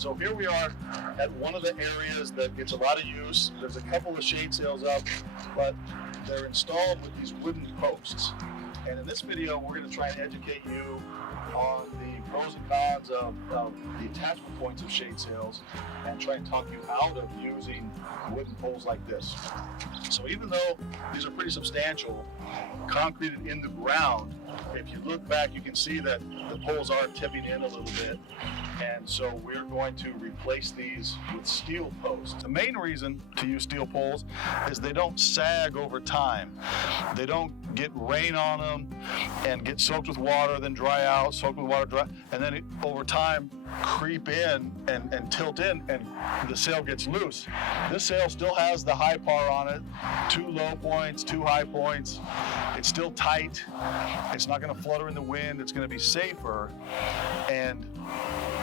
So here we are at one of the areas that gets a lot of use. There's a couple of shade sails up, but they're installed with these wooden posts. And in this video, we're going to try and educate you on the pros and cons of the attachment points of shade sails and try and talk you out of using wooden poles like this. So even though these are pretty substantial, concreted in the ground, if you look back, you can see that the poles are tipping in a little bit. And so we're going to replace these with steel posts. The main reason to use steel poles is they don't sag over time. They don't get rain on them and get soaked with water, then dry out, soaked with water, dry, and then over time creep in and tilt in, and the sail gets loose. This sail still has the high par on it, 2 low points, 2 high points. It's still tight. It's not going to flutter in the wind. It's going to be safer. And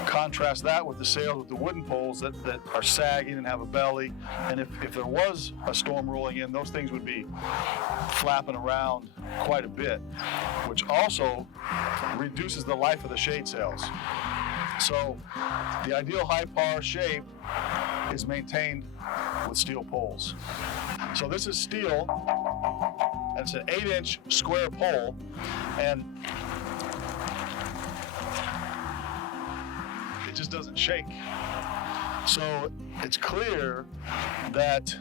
contrast that with the sails with the wooden poles that are sagging and have a belly. And if there was a storm rolling in, those things would be flapping around quite a bit, which also reduces the life of the shade sails. So the ideal high par shape is maintained with steel poles. So this is steel, and it's an 8-inch square pole, and it just doesn't shake. So it's clear that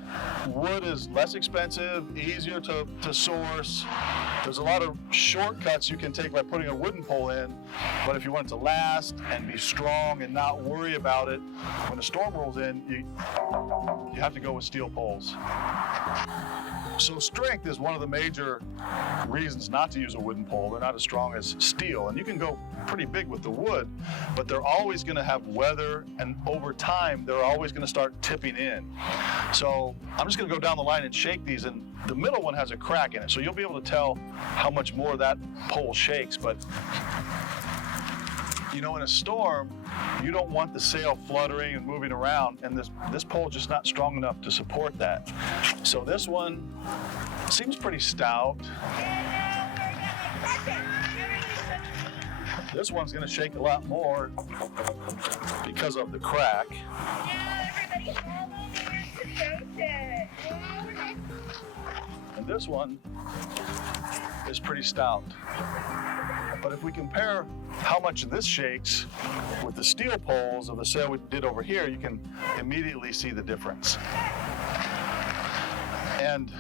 wood is less expensive, easier to source. There's a lot of shortcuts you can take by putting a wooden pole in, but if you want it to last and be strong and not worry about it when a storm rolls in, you have to go with steel poles. So strength is one of the major reasons not to use a wooden pole. They're not as strong as steel, and you can go pretty big with the wood, but they're always going to have weather, and over time they're always going to start tipping in. So I'm just going to go down the line and shake these, and the middle one has a crack in it, so you'll be able to tell how much more that pole shakes. But you know, in a storm, you don't want the sail fluttering and moving around, and this pole is just not strong enough to support that. So this one seems pretty stout. This one's going to shake a lot more because of the crack. And this one is pretty stout. But if we compare how much this shakes with the steel poles of the sail we did over here, you can immediately see the difference. And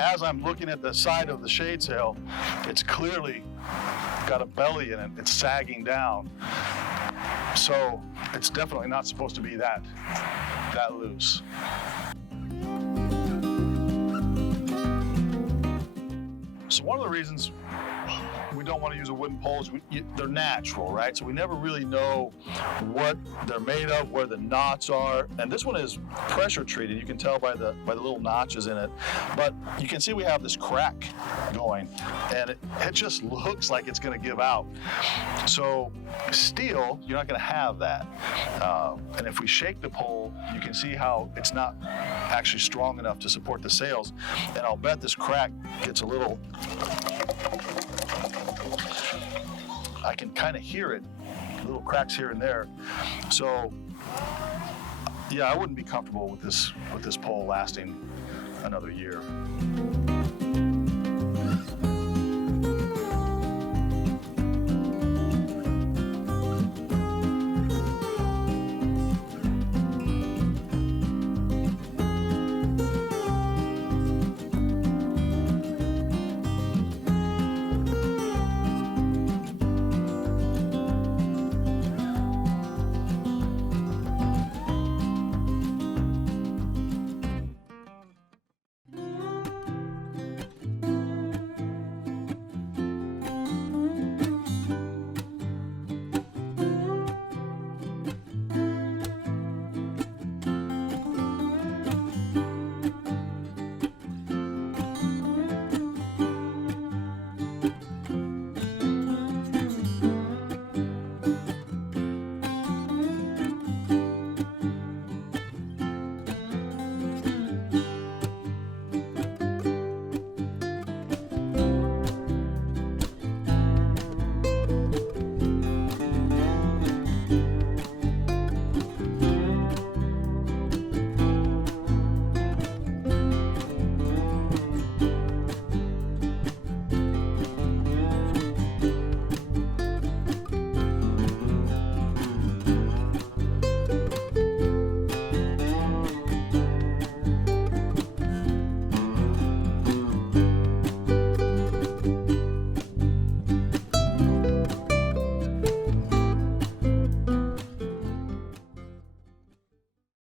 as I'm looking at the side of the shade sail, it's clearly got a belly in it. It's sagging down. So it's definitely not supposed to be that loose. So one of the reasons we don't want to use a wooden pole is they're natural, right? So we never really know what they're made of, where the knots are. And this one is pressure treated. You can tell by the little notches in it. But you can see we have this crack going, and it just looks like it's going to give out. So steel, you're not going to have that. And if we shake the pole, you can see how it's not actually strong enough to support the sails. And I'll bet this crack gets a little, I can kind of hear it, little cracks here and there. So yeah, I wouldn't be comfortable with this pole lasting another year.